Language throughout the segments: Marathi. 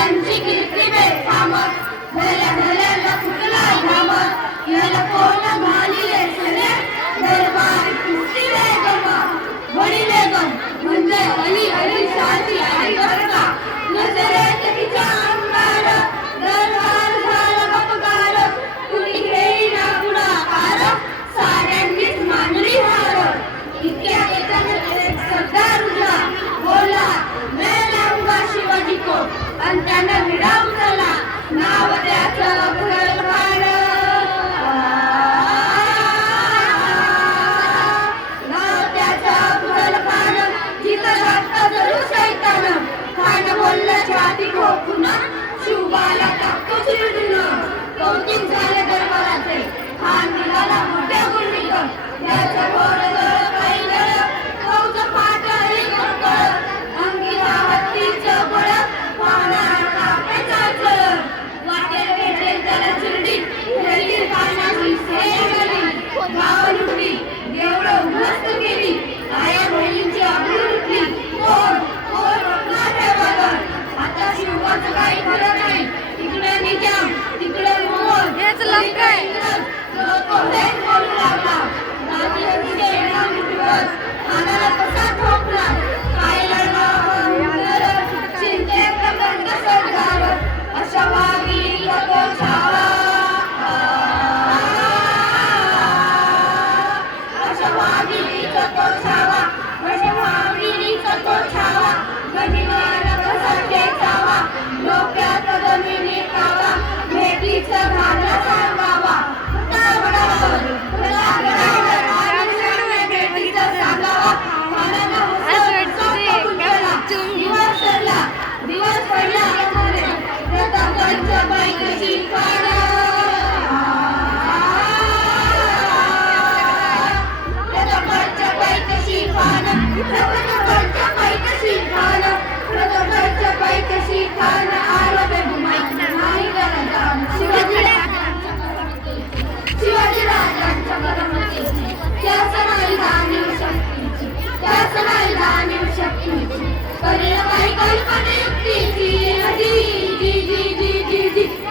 त्यांची कीर्ती बे थांबत? भल्या भल्याला कुठला घामत याला दरबार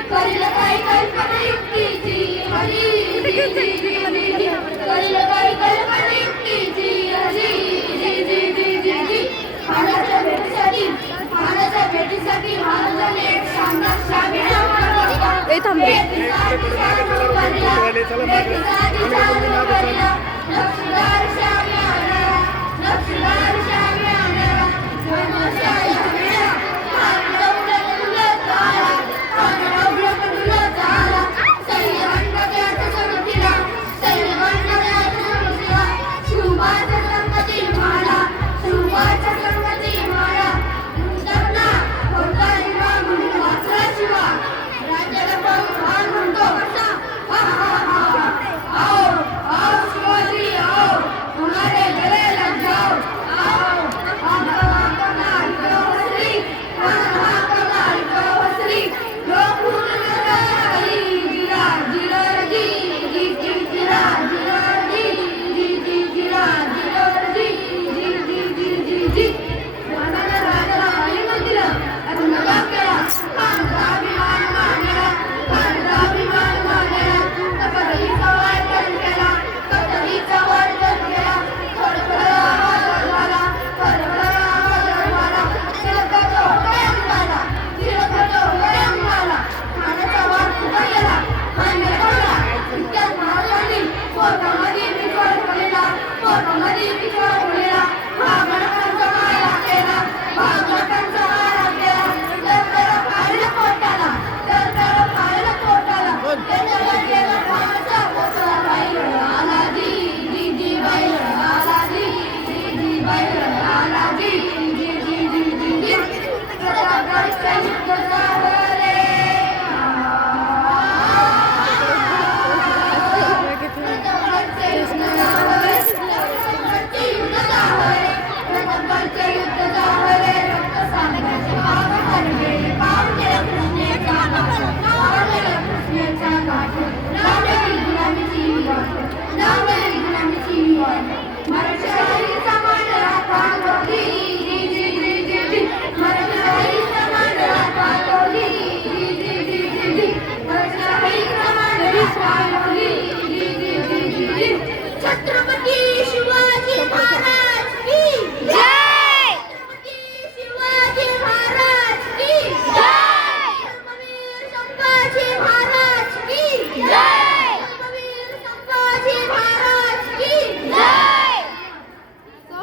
करील भेटीसाठी